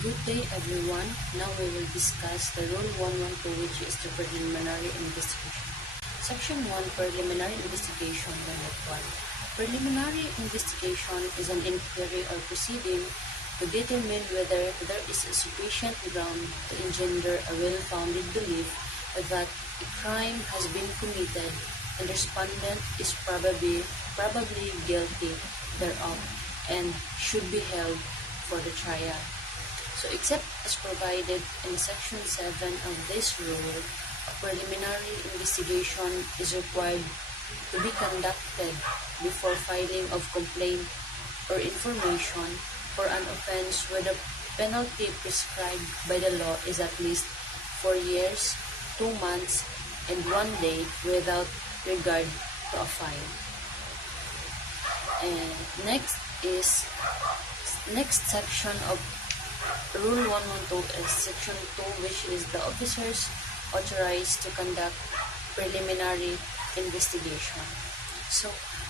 Good day everyone. Now we will discuss the Rule 112, which is the preliminary investigation. Section 1, Preliminary Investigation. Unit 1. Preliminary investigation is an inquiry or proceeding to determine whether there is a sufficient ground to engender a well-founded belief that a crime has been committed and the respondent is probably guilty thereof and should be held for the trial. So, except as provided in Section 7 of this rule, a preliminary investigation is required to be conducted before filing of complaint or information for an offense where the penalty prescribed by the law is at least 4 years, 2 months, and 1 day without regard to a fine. And next section of Rule 112 is Section 2, which is the officers authorized to conduct preliminary investigation. So,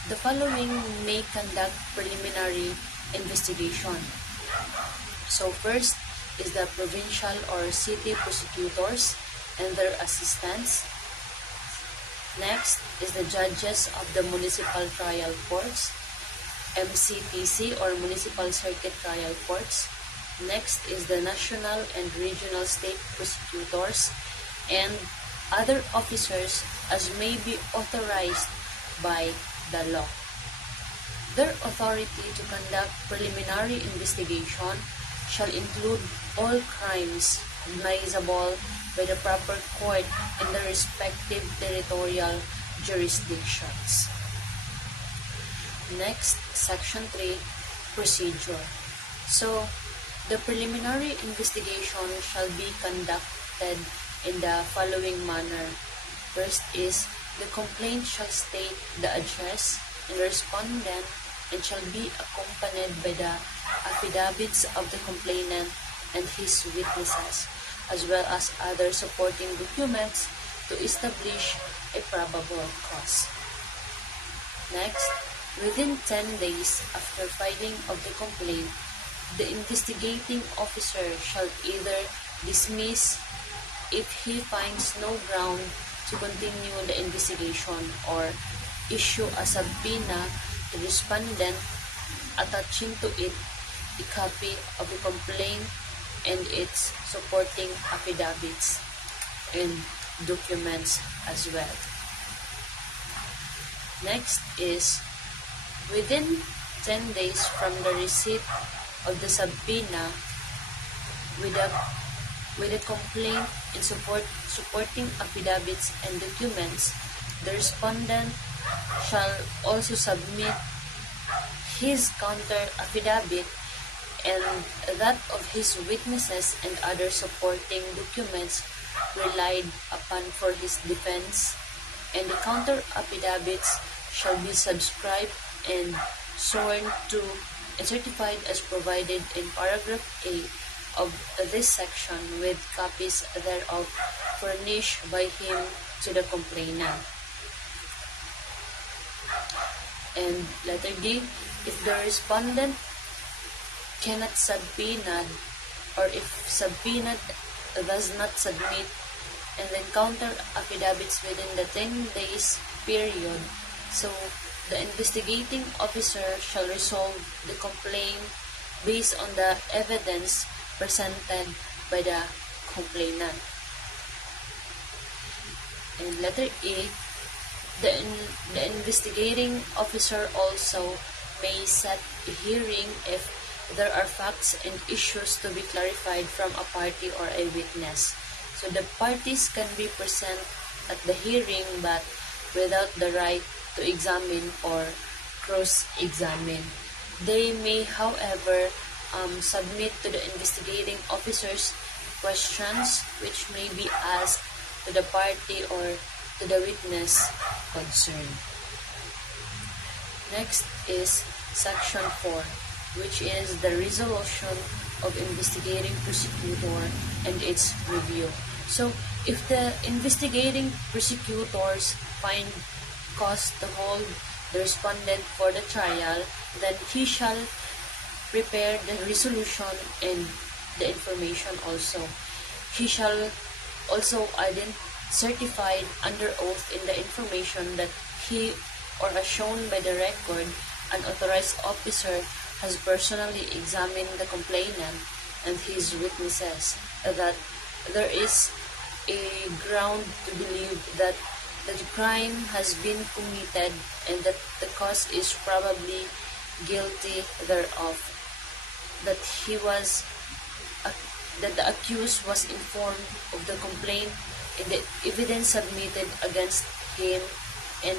the following may conduct preliminary investigation. So, first is the provincial or city prosecutors and their assistants. Next is the judges of the municipal trial courts, MCTC or Municipal Circuit Trial Courts. Next is the national and regional state prosecutors and other officers as may be authorized by the law. Their authority to conduct preliminary investigation shall include all crimes cognizable by the proper court in the respective territorial jurisdictions. Next, Section 3, Procedure. So, the preliminary investigation shall be conducted in the following manner. First is, the complaint shall state the address and the respondent and shall be accompanied by the affidavits of the complainant and his witnesses, as well as other supporting documents to establish a probable cause. Next, within 10 days after filing of the complaint, the investigating officer shall either dismiss if he finds no ground to continue the investigation or issue a subpoena to the respondent attaching to it a copy of the complaint and its supporting affidavits and documents as well. Next is within 10 days from the receipt of the subpoena with a complaint and supporting affidavits and documents, the respondent shall also submit his counter affidavit and that of his witnesses and other supporting documents relied upon for his defense, and the counter affidavits shall be subscribed and sworn to and certified as provided in paragraph A of this section with copies thereof furnished by him to the complainant. And letter D, if the respondent cannot subpoena or if subpoenaed does not submit and then counter affidavits within the 10 days period, so the investigating officer shall resolve the complaint based on the evidence presented by the complainant. And letter E, the investigating officer also may set a hearing if there are facts and issues to be clarified from a party or a witness. So the parties can be present at the hearing but without the right to examine or cross-examine. They may, however, submit to the investigating officers questions which may be asked to the party or to the witness concerned. Next is Section 4, which is the resolution of investigating prosecutor and its review. So, if the investigating prosecutors find cause to hold the respondent for the trial, then he shall prepare the resolution and the information also. He shall also certified under oath in the information that he, or as shown by the record, an authorized officer has personally examined the complainant and his witnesses, that there is a ground to believe that the crime has been committed and that the cause is probably guilty thereof, that he was that the accused was informed of the complaint and the evidence submitted against him, and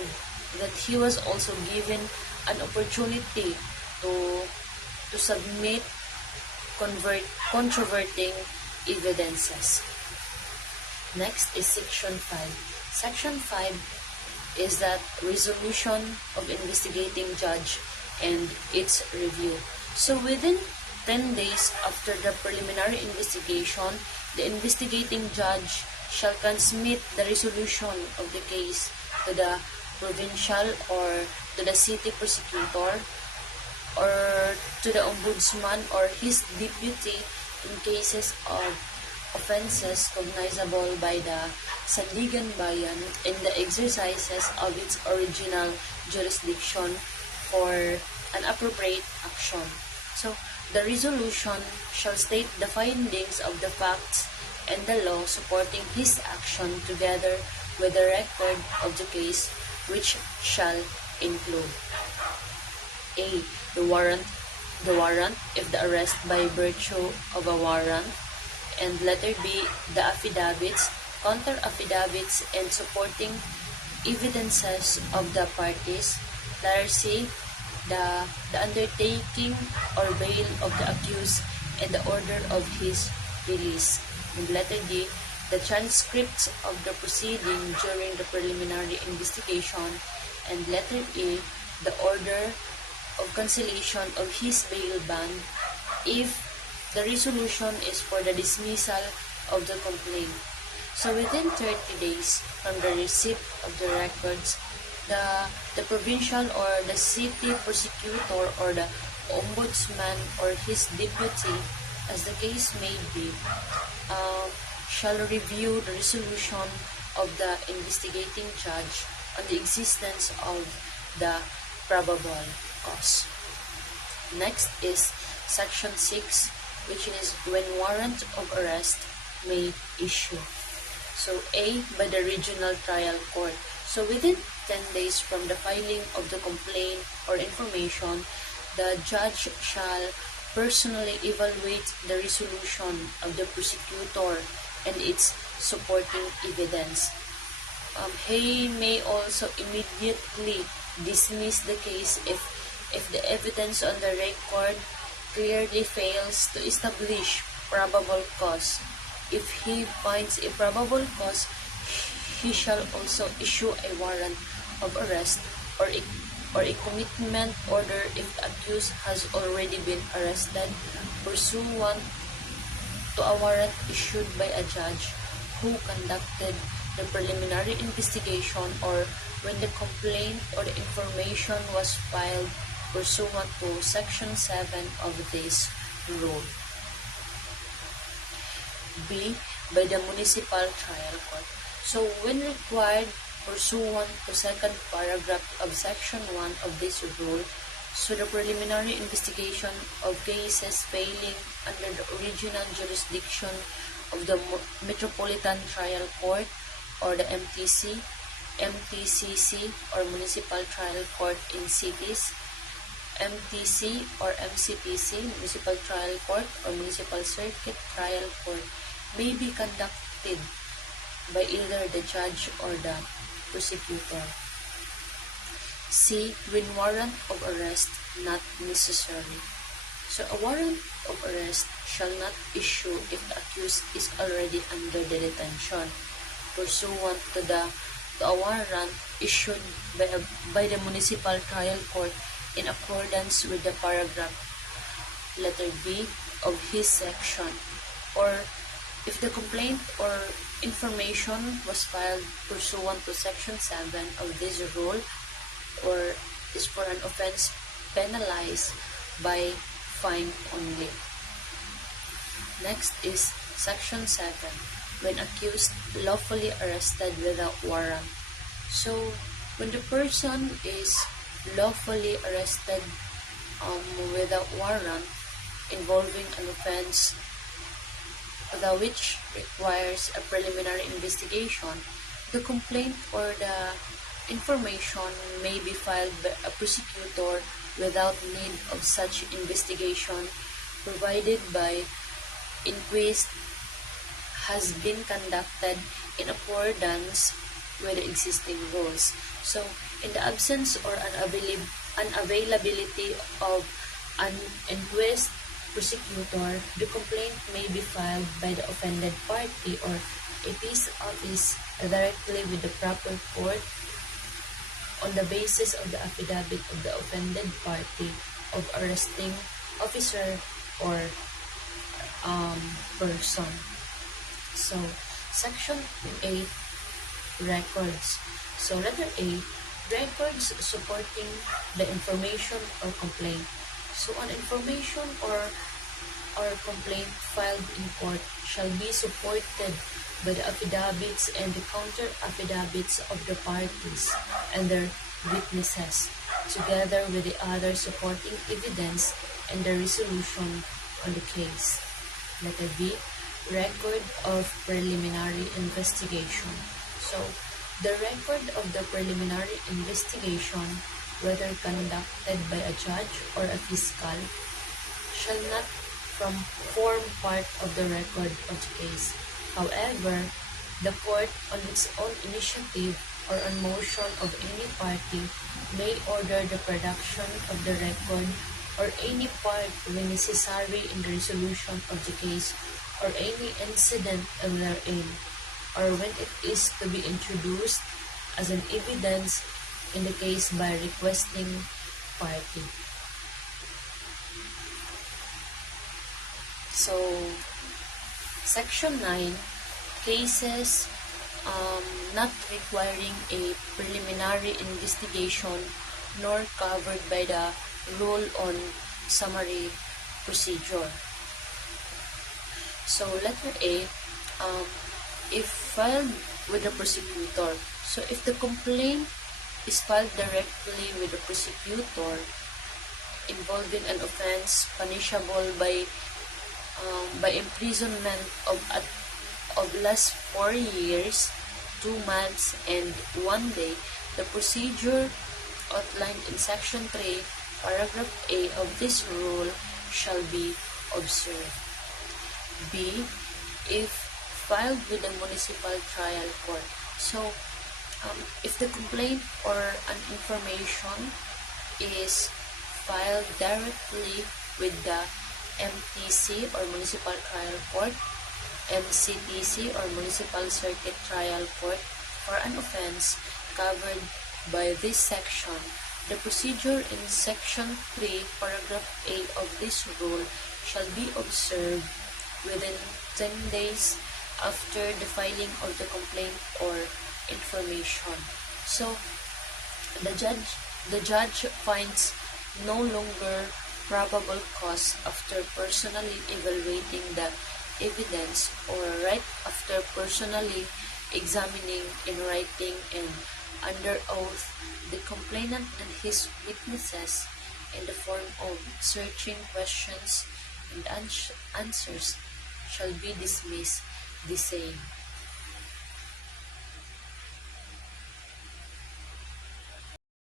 that he was also given an opportunity to submit controverting evidences. Next is Section 5. Section 5 is that resolution of investigating judge and its review. So within 10 days after the preliminary investigation, the investigating judge shall transmit the resolution of the case to the provincial or to the city prosecutor or to the ombudsman or his deputy in cases of offenses cognizable by the Sandigan Bayan in the exercises of its original jurisdiction for an appropriate action. So, the resolution shall state the findings of the facts and the law supporting his action together with the record of the case, which shall include A. The warrant, if the arrest by virtue of a warrant, and letter B. The affidavits, counter-affidavits, and supporting evidences of the parties. Letter C. The undertaking or bail of the accused and the order of his release. And letter D. The transcripts of the proceeding during the preliminary investigation. And letter E. The order of cancellation of his bail bond if the resolution is for the dismissal of the complaint. So within 30 days from the receipt of the records, the provincial or the city prosecutor or the ombudsman or his deputy, as the case may be, shall review the resolution of the investigating judge on the existence of the probable cause. Next is Section 6, which is when warrant of arrest may issue. So A, by the regional trial court. So within 10 days from the filing of the complaint or information, the judge shall personally evaluate the resolution of the prosecutor and its supporting evidence. He may also immediately dismiss the case if the evidence on the record clearly fails to establish probable cause. If he finds a probable cause, he shall also issue a warrant of arrest or a commitment order if the accused has already been arrested pursuant to a warrant issued by a judge who conducted the preliminary investigation or when the complaint or the information was filed pursuant to Section 7 of this rule. B. By the municipal trial court. So, when required pursuant to second paragraph of Section 1 of this rule, so the preliminary investigation of cases failing under the original jurisdiction of the Metropolitan Trial Court or the MTC, MTCC or Municipal Trial Court in cities, MTC or MCTC, Municipal Trial Court or Municipal Circuit Trial Court, may be conducted by either the judge or the prosecutor. C. When warrant of arrest not necessary. So a warrant of arrest shall not issue if the accused is already under the detention pursuant to a warrant issued by the municipal trial court in accordance with the paragraph letter B of his section, or if the complaint or information was filed pursuant to Section 7 of this rule or is for an offense penalized by fine only. Next is Section 7, when accused lawfully arrested without warrant. So, when the person is lawfully arrested without warrant involving an offense the which requires a preliminary investigation, the complaint or the information may be filed by a prosecutor without need of such investigation, provided by inquest has been conducted in accordance with the existing rules. So, in the absence or unavailability of an inquest prosecutor, the complaint may be filed by the offended party or a peace office directly with the proper court on the basis of the affidavit of the offended party of arresting officer or person. So, Section 8, Records. So, letter A, records supporting the information or complaint. So, an information or complaint filed in court shall be supported by the affidavits and the counter affidavits of the parties and their witnesses, together with the other supporting evidence and the resolution on the case. Letter B, record of preliminary investigation. So, the record of the preliminary investigation, whether conducted by a judge or a fiscal, shall not form part of the record of the case. However, the court, on its own initiative or on motion of any party, may order the production of the record or any part when necessary in the resolution of the case or any incident therein, or when it is to be introduced as an evidence in the case by requesting party. So, Section 9, cases not requiring a preliminary investigation nor covered by the rule on summary procedure. So, letter A, if filed with the prosecutor. So, if the complaint is filed directly with the prosecutor involving an offense punishable by imprisonment of last 4 years, 2 months, and 1 day, the procedure outlined in Section 3, Paragraph A of this rule shall be observed. B, if filed with the municipal trial court. So, if the complaint or an information is filed directly with the MTC or Municipal Trial Court, MCTC or Municipal Circuit Trial Court for an offense covered by this section, the procedure in Section 3, Paragraph A of this rule shall be observed within 10 days after the filing of the complaint or information. So, the judge finds no longer probable cause after personally evaluating the evidence or right after personally examining in writing and under oath the complainant and his witnesses in the form of searching questions and answers shall be dismissed the same.